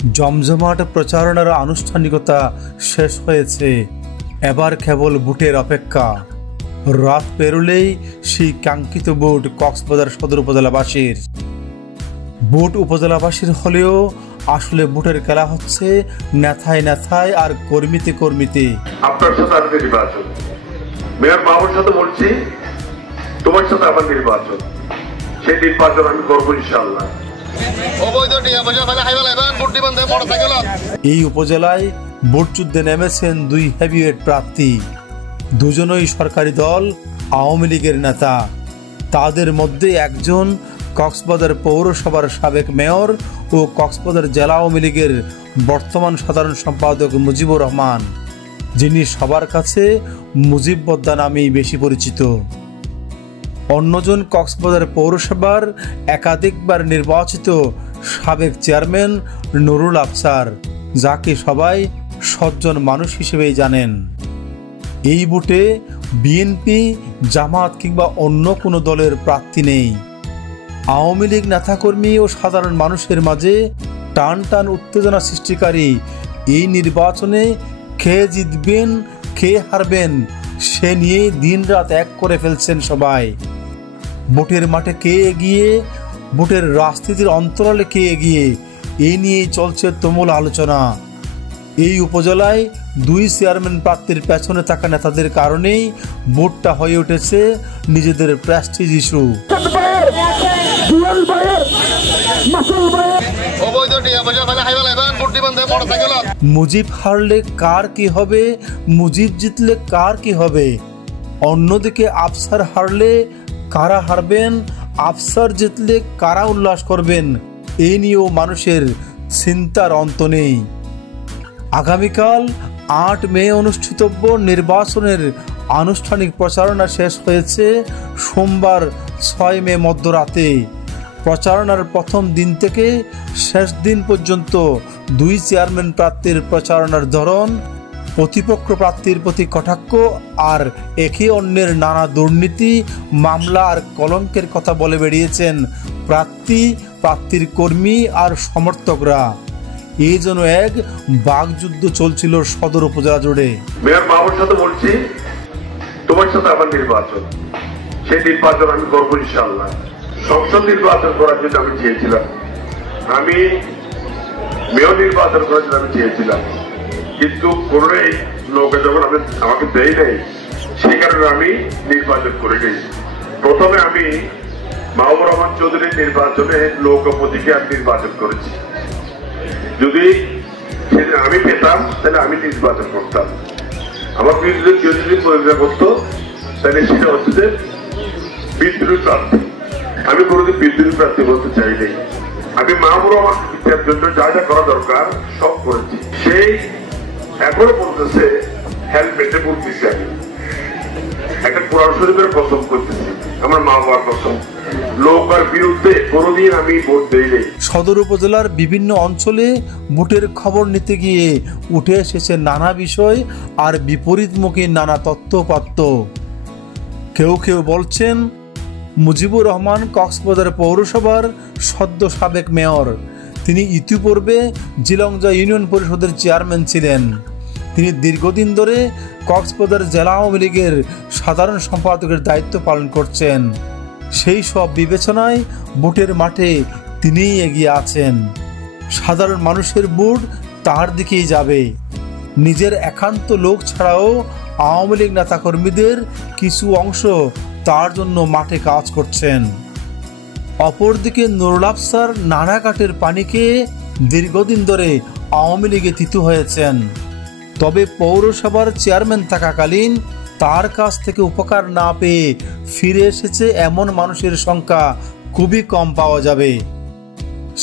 জমজমাট প্রচারণার আনুষ্ঠানিকতা শেষ হয়েছে, এবার কেবল ভোটের অপেক্ষা। রাত পেরোলেই সেই কাঙ্ক্ষিত ভোট কক্সবাজার সদর উপজেলাবাসীর। ভোট উপজেলাবাসীর হলেও আসলে ভোটের খেলা হচ্ছে নেথায় নেথায় আর কর্মীতে কর্মীতে। আপনার সাথে আমি নির্বাচন, মেয়র বাবুর সাথে বলছি, তোমার সাথে আমার নির্বাচন, সেই নির্বাচন আমি করবো ইনশাআল্লাহ। এই উপজেলায় ভোট যুদ্ধে নেমেছেন দুই হেভিওয়েট প্রার্থী, দুজনই সরকারি দল আওয়ামী লীগের নেতা। তাদের মধ্যে একজন কক্সবাজার পৌরসভার সাবেক মেয়র ও কক্সবাজার জেলা আওয়ামী লীগের বর্তমান সাধারণ সম্পাদক মুজিবুর রহমান, যিনি সবার কাছে মুজিব বদ্দা নামেই বেশি পরিচিত। অন্যজন কক্সবাজার পৌরসভার একাধিকবার নির্বাচিত সাবেক চেয়ারম্যান নুরুল আফসার, যাকে সবাই সজ্জন মানুষ হিসেবেই জানেন। এই ভোটে বিএনপি, জামাত কিংবা অন্য কোনো দলের প্রার্থী নেই। আওয়ামী লীগ নেতাকর্মী ও সাধারণ মানুষের মাঝে টান টান উত্তেজনা সৃষ্টিকারী এই নির্বাচনে কে জিতবেন কে হারবেন সে নিয়ে দিন রাত এক করে ফেলছেন সবাই। ভোটের মাঠে কে এগিয়ে, ভোটের রাজনীতির অন্তরালে কে এগিয়ে, এই নিয়েই চলছে তুমুল আলোচনা। এই উপজেলায় দুই চেয়ারম্যান প্রার্থীর পেছনে থাকা নেতাদের কারণেই ভোটটা হয়ে উঠেছে নিজেদের প্রেস্টিজ ইস্যু। মুজিব হারলে কার কি হবে, মুজিব জিতলে কার কি হবে। অন্যদিকে আফসার হারলে কারা হারবেন, আফসার জিতলে কারা উল্লাস করবেন, এই নিয়েও মানুষের চিন্তার অন্ত নেই। আগামীকাল ৮ মে অনুষ্ঠিতব্য নির্বাচনের আনুষ্ঠানিক প্রচারণা শেষ হয়েছে সোমবার ৬ মে মধ্যরাতে। প্রচারণার প্রথম দিন থেকে শেষ দিন পর্যন্ত দুই চেয়ারম্যান প্রার্থীর প্রচারণার ধরন, প্রতিপক্ষ প্রার্থীর প্রতি কটাক্ষ আর একে অন্যের নানা দুর্নীতি, মামলা আর কলঙ্কের কথা বলে বেরিয়েছেন প্রার্থী, প্রার্থীর কর্মী আর সমর্থকরা। এই যেন এক বাকযুদ্ধ চলছিল সদর উপজেলা জুড়ে। মেয়র বাবুর সাথে বলছি, তোমার সাথে আমার নির্বাচন, সেই নির্বাচন আমি করবো ইনশাআল্লাহ। সংসদ নির্বাচন করার জন্য আমি চেয়েছিলাম, আমি মেয়র নির্বাচন করার জন্য আমি চেয়েছিলাম, কিন্তু কোনোই নৌকা যখন আমাকে দেয় নাই, সেই কারণে আমি নির্বাচন করে নিই। প্রথমে আমি মাহবুবুর রহমান চৌধুরীর নির্বাচনে নৌকা প্রতীকে আমি নির্বাচন করেছি। যদি আমি পেতাম তাহলে আমি নির্বাচন করতাম, আমার বিরুদ্ধে কেউ যদি প্রতিযোগিতা করতো তাহলে সেটা হচ্ছে যে বিদ্রোহী প্রার্থী। আমি কোনোদিন বিদ্রোহী প্রার্থী বলতে চাই নাই। আমি মাহবুবুর রহমান শিক্ষার জন্য যা যা করা দরকার সব করেছি। সেই এখনো বলতেছে হেলমেটে বলতেছি, আমি একটা কোরআন শরীফের কসম করতেছি, আমার মা বাবার কসম, নৌকার বিরুদ্ধে কোনোদিন আমি ভোট দেই নাই। সদর উপজেলার বিভিন্ন অঞ্চলে ভোটের খবর নিতে গিয়ে উঠে এসেছে নানা বিষয় আর বিপরীতমুখী নানা তথ্যপাত্য। কেউ কেউ বলছেন মুজিবুর রহমান কক্সবাজার পৌরসভার সদ্য সাবেক মেয়র, তিনি ইতিপূর্বে জিলংজা ইউনিয়ন পরিষদের চেয়ারম্যান ছিলেন। তিনি দীর্ঘদিন ধরে কক্সবাজার জেলা আওয়ামী লীগের সাধারণ সম্পাদকের দায়িত্ব পালন করছেন। সেই সব বিবেচনায় ভোটের মাঠে তিনিই এগিয়ে আছেন। সাধারণ মানুষের ভোট তার দিকেই যাবে। নিজের একান্ত লোক ছাড়াও আওয়ামী লীগ নেতাকর্মীদের কিছু অংশ তার জন্য মাঠে কাজ করছেন। অপরদিকে নুরুল আফসার নানা ঘাটের পানিকে দীর্ঘদিন ধরে আওয়ামী লীগে তিতু হয়েছেন। তবে পৌরসভার চেয়ারম্যান থাকাকালীন তার কাছ থেকে উপকার না পেয়ে ফিরে এসেছে এমন মানুষের সংখ্যা খুবই কম পাওয়া যাবে।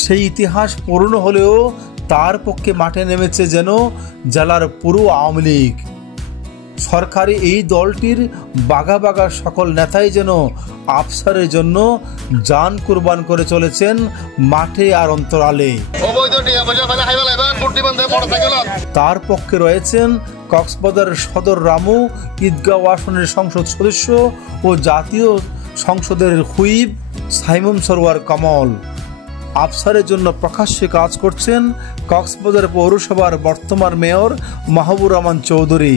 সেই ইতিহাস পূর্ণ হলেও তার পক্ষে মাঠে নেমেছে যেন জেলার পুরো আওয়ামী লীগ। সরকারি এই দলটির বাঘা বাঘা সকল নেতাই যেন আফসারের জন্য জান কুরবান করে চলেছেন মাঠে আর অন্তরালে। তার পক্ষে রয়েছেন কক্সবাজার সদর রামু ঈদগাঁও আসনের সংসদ সদস্য ও জাতীয় সংসদের হুইপ সাইমুম সরোয়ার কমল। আফসারের জন্য প্রকাশ্যে কাজ করছেন কক্সবাজার পৌরসভার বর্তমান মেয়র মাহবুর রহমান চৌধুরী।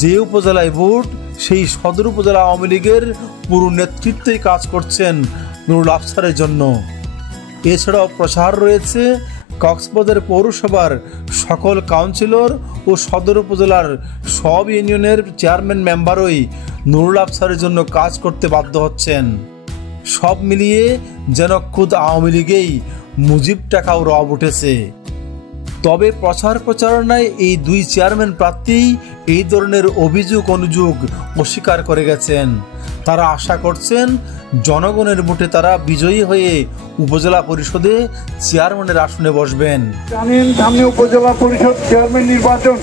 যে উপজেলায় ভোট সেই সদর উপজেলা আওয়ামী লীগের পুরো নেতৃত্বেই কাজ করছেন নুরুল আফসারের জন্য। এছাড়াও প্রচার রয়েছে কক্সবাজার পৌরসভার সকল কাউন্সিলর ও সদর উপজেলার সব ইউনিয়নের চেয়ারম্যান মেম্বারই নুরুল আফসারের জন্য কাজ করতে বাধ্য হচ্ছেন। সব মিলিয়ে যেন খুদ আওয়ামী লীগেই মুজিব টাকাও রব উঠেছে। তবে প্রচার প্রচারণায় এই দুই চেয়ারম্যান প্রার্থী এই ধরনের অভিযোগ অনুযোগ অস্বীকার করে গেছেন। তারা আশা করছেন জনগণের ভোটে তারা বিজয়ী হয়ে উপজেলা পরিষদে চেয়ারম্যানের আসনে বসবেন। জানেন সামনে উপজেলা পরিষদ চেয়ারম্যান নির্বাচন,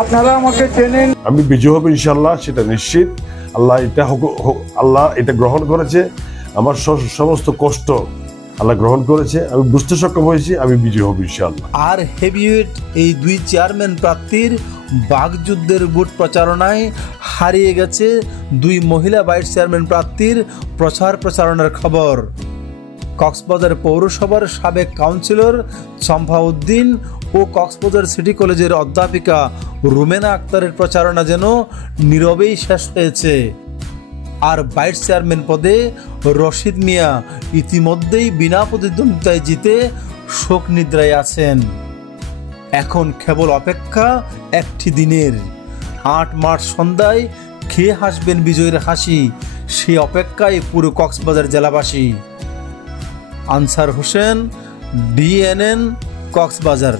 আপনারা আমাকে চেনেন। আমি বিজয়ী হব ইনশাল্লাহ, সেটা নিশ্চিত। আল্লাহ এটা গ্রহণ করেছে, আমার সমস্ত কষ্ট আল্লাহ গ্রহণ করেছে, আমি বুঝতে সক্ষম হয়েছি, আমি বিজয়ী হব ইনশাল্লাহ। আর হেভিওয়েট এই দুই চেয়ারম্যান প্রার্থীর বাকযুদ্ধের ভোট প্রচারণায় হারিয়ে গেছে দুই মহিলা ভাইস চেয়ারম্যান প্রার্থীর প্রচারণার খবর। কক্সবাজার পৌরসভার সাবেক কাউন্সিলর চম্পা উদ্দিন ও কক্সবাজার সিটি কলেজের অধ্যাপিকা রুমেনা আক্তারের প্রচারণা যেন নীরবেই শেষ হয়েছে। আর ভাইস চেয়ারম্যান পদে রশিদ মিয়া ইতিমধ্যেই বিনা প্রতিদ্বন্দ্বিতায় জিতে শোক নিদ্রায় আছেন। এখন কেবল অপেক্ষা একটি দিনের, ৮ মার্চ সন্ধ্যায় খেয়ে হাসবেন বিজয়ের হাসি, সে অপেক্ষায় পুরো কক্সবাজার জেলাবাসী। আনসার হোসেন, DNN, কক্সবাজার।